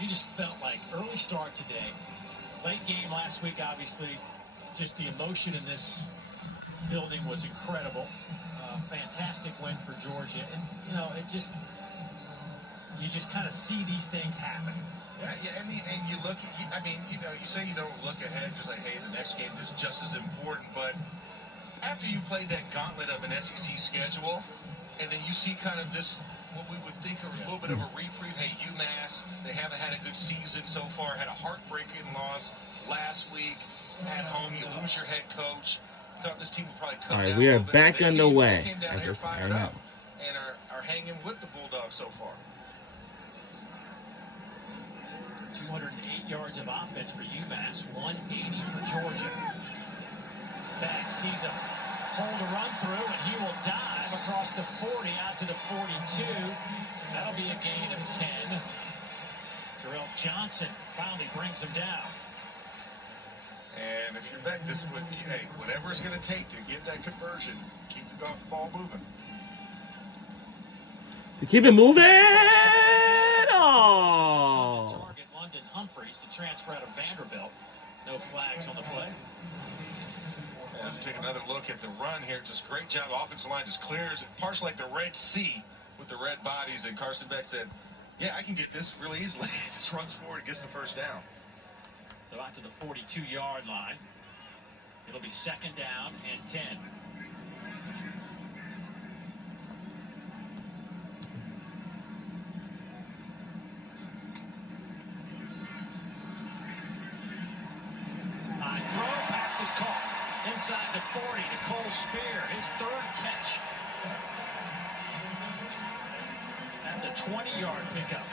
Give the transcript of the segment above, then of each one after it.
You just felt like early start today, late game last week, obviously. Just the emotion in this building was incredible. Fantastic win for Georgia. And, you just kind of see these things happen. Yeah, and you look, you say you don't look ahead because like, hey, the next game is just as important, but after you played that gauntlet of an SEC schedule, and then you see kind of this, what we would think of a little bit of a reprieve. Hey, UMass, they haven't had a good season so far, had a heartbreaking loss last week at home. You lose your head coach. Thought this team would probably come down. All right, we are a little back bit. underway. Came down here fired up and are hanging with the Bulldogs so far. 208 yards of offense for UMass, 180 for Georgia. Back sees a hole to run through, and he will dive across the 40 out to the 42. That'll be a gain of 10. Terrell Johnson finally brings him down. And if you're back, this would be, hey, whatever it's going to take to get that conversion, keep the ball moving. To keep it moving. Oh. Target London Humphreys to transfer out of Vanderbilt. No flags on the play. As we take another look at the run here, just great job. Offensive line just clears it, partially like the Red Sea with the red bodies. And Carson Beck said, yeah, I can get this really easily. Just runs forward and gets the first down. So out to the 42-yard line. It'll be second down and 10. High throw, pass is caught. Inside the 40 to Cole Spear, his third catch. That's a 20-yard pickup.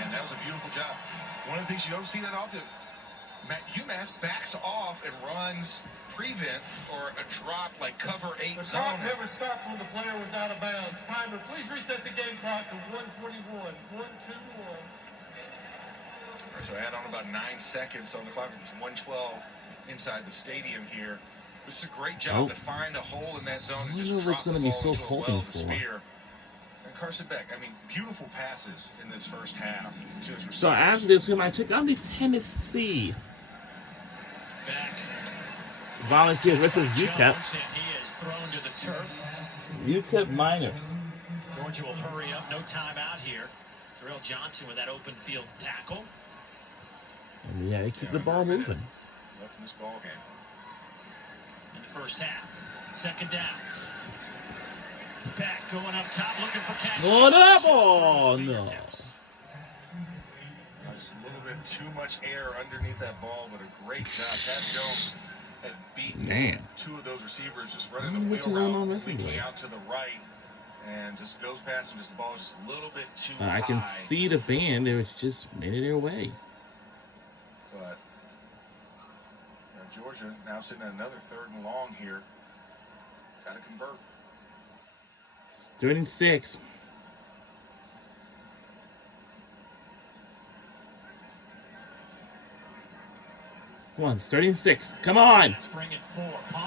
And that was a beautiful job. One of the things you don't see that often, UMass backs off and runs prevent or a drop like cover 8 the zone. clock never stopped when the player was out of bounds. Timer, please reset the game clock to 1:21. 1:21. So add on about 9 seconds on the clock. It was 1:12 inside the stadium here. This is a great job to find a hole in that zone and just drop the ball into a well to Spear. And Carson Beck, beautiful passes in this first half. So after this game, I checked out the Tennessee Volunteers versus UTEP. He is thrown to the turf. UTEP Miners. Georgia will hurry up. No timeout here. Terrell Johnson with that open field tackle. And yeah, they keep the ball moving. Up in this ball game. In the first half. Second down. Back going up top, looking for catch. Going up! Oh, no. Just a little bit too much air underneath that ball, but a great job. Pat Jones had beaten two of those receivers, just running the wheel route, leaking out to the right, and just goes past him. Just the ball is just a little bit too high. I can see the band. They was just made it their way. But Georgia now sitting at another 3rd and long here. Got to convert. 3rd and 6. Come on, it's 3rd and 6. Come on.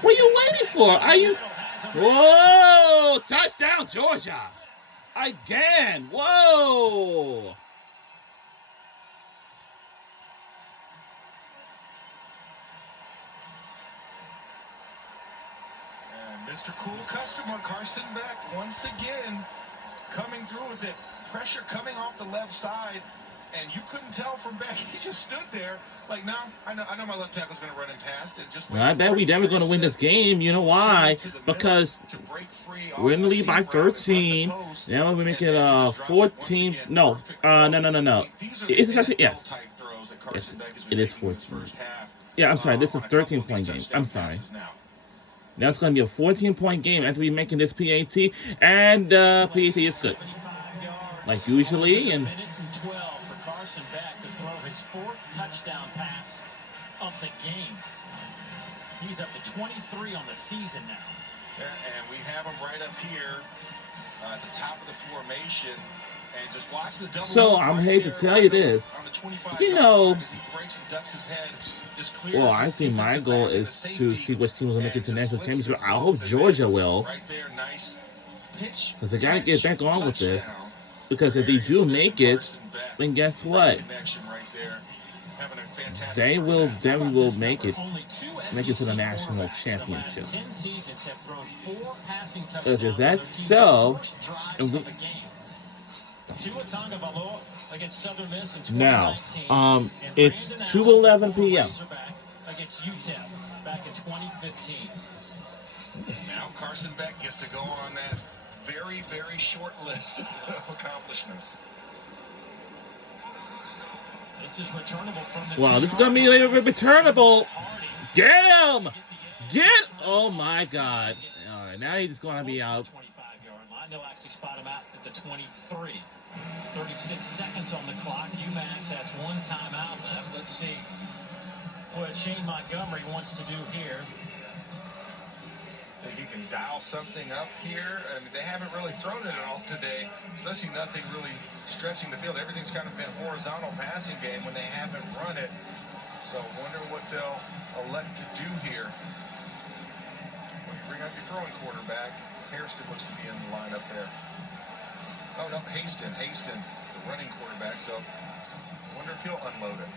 What are you waiting for? Are you? Whoa! Touchdown, Georgia. Again. Whoa. Mr. Cool customer, Carson Beck, once again, coming through with it. Pressure coming off the left side, and you couldn't tell from Beck. He just stood there like, no, I know my left tackle's going to run him past. And just I bet we never going to win this game. You know why? Because we're in the lead by 13. Now we're making 14. No. Is it 13? Yes. Yes, it is 14. Yeah, I'm sorry. This is a 13-point game. I'm sorry. Now it's going to be a 14-point game after we making this PAT, and PAT is good, like usually. And 12 for Carson Beck to throw his 4th touchdown pass of the game. He's up to 23 on the season now. Yeah, and we have him right up here at the top of the formation. And just watch the double. So I'm hate to tell you this, you know. Well, I think my goal is to see which teams will make it to national championship. I hope Georgia will, because they gotta get back on with this. Because if they do make it, Carson Beck, then guess that what? connection right there. Having a fantastic They first will half. make it. Only two Make it to the SEC national quarterbacks championship. in the last 10 seasons have thrown 4 passing touchdowns If on that's their team's so, first drives and of a game. Tua Tagovailoa against Southern Miss in now, 2019. And it's Brandon 2:11 Allen, p.m. Razorback, against UTEP back in 2015. Now Carson Beck gets to go on that very, very short list of accomplishments. This is returnable from the Wow, this is gonna be returnable. Hardy. Get him! Get the edge. Get! Oh my God! All right, now he's gonna be out. 25-yard line. They'll actually spot him out at the 23. 36 seconds on the clock. UMass has 1 timeout left. Let's see what Shane Montgomery wants to do here. Think he can dial something up here? I mean, they haven't really thrown it at all today, especially nothing really stretching the field. Everything's kind of been horizontal passing game when they haven't run it. So wonder what they'll elect to do here. When you bring up your throwing quarterback, Hairston looks to be in the lineup there. Oh no, Haston, the running quarterback. So wonder if he'll unload it.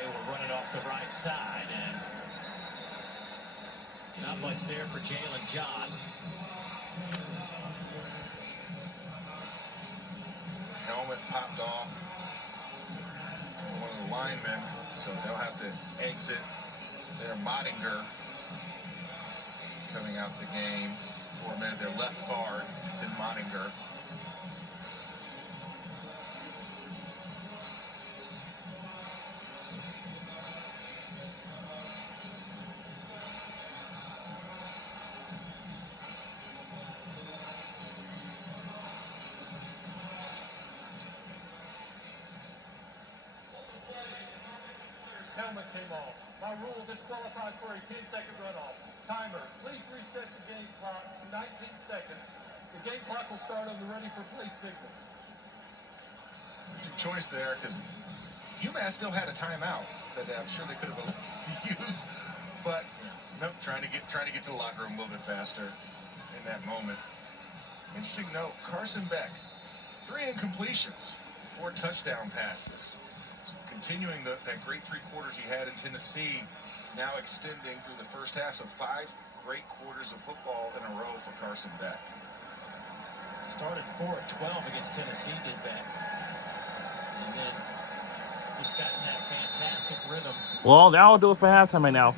They were running off the right side, and not much there for Jalen John. Helmet popped off one of the linemen, so they'll have to exit their Mottinger coming out the game for a minute. Their left guard, Ethan Mottinger. His helmet came off. By rule, this qualifies for a 10-second runoff. Timer, please reset the game clock to 19 seconds. The game clock will start on the ready for play signal. There's your choice there, because UMass still had a timeout that I'm sure they could have elected to use, but nope, trying to get to the locker room a little bit faster in that moment. Interesting note: Carson Beck, 3 incompletions, 4 touchdown passes. So continuing that great 3 quarters he had in Tennessee, now extending through the first half. So 5 great quarters of football in a row for Carson Beck. Started 4 of 12 against Tennessee, did Beck. And then just got in that fantastic rhythm. Well, that'll do it for halftime right now.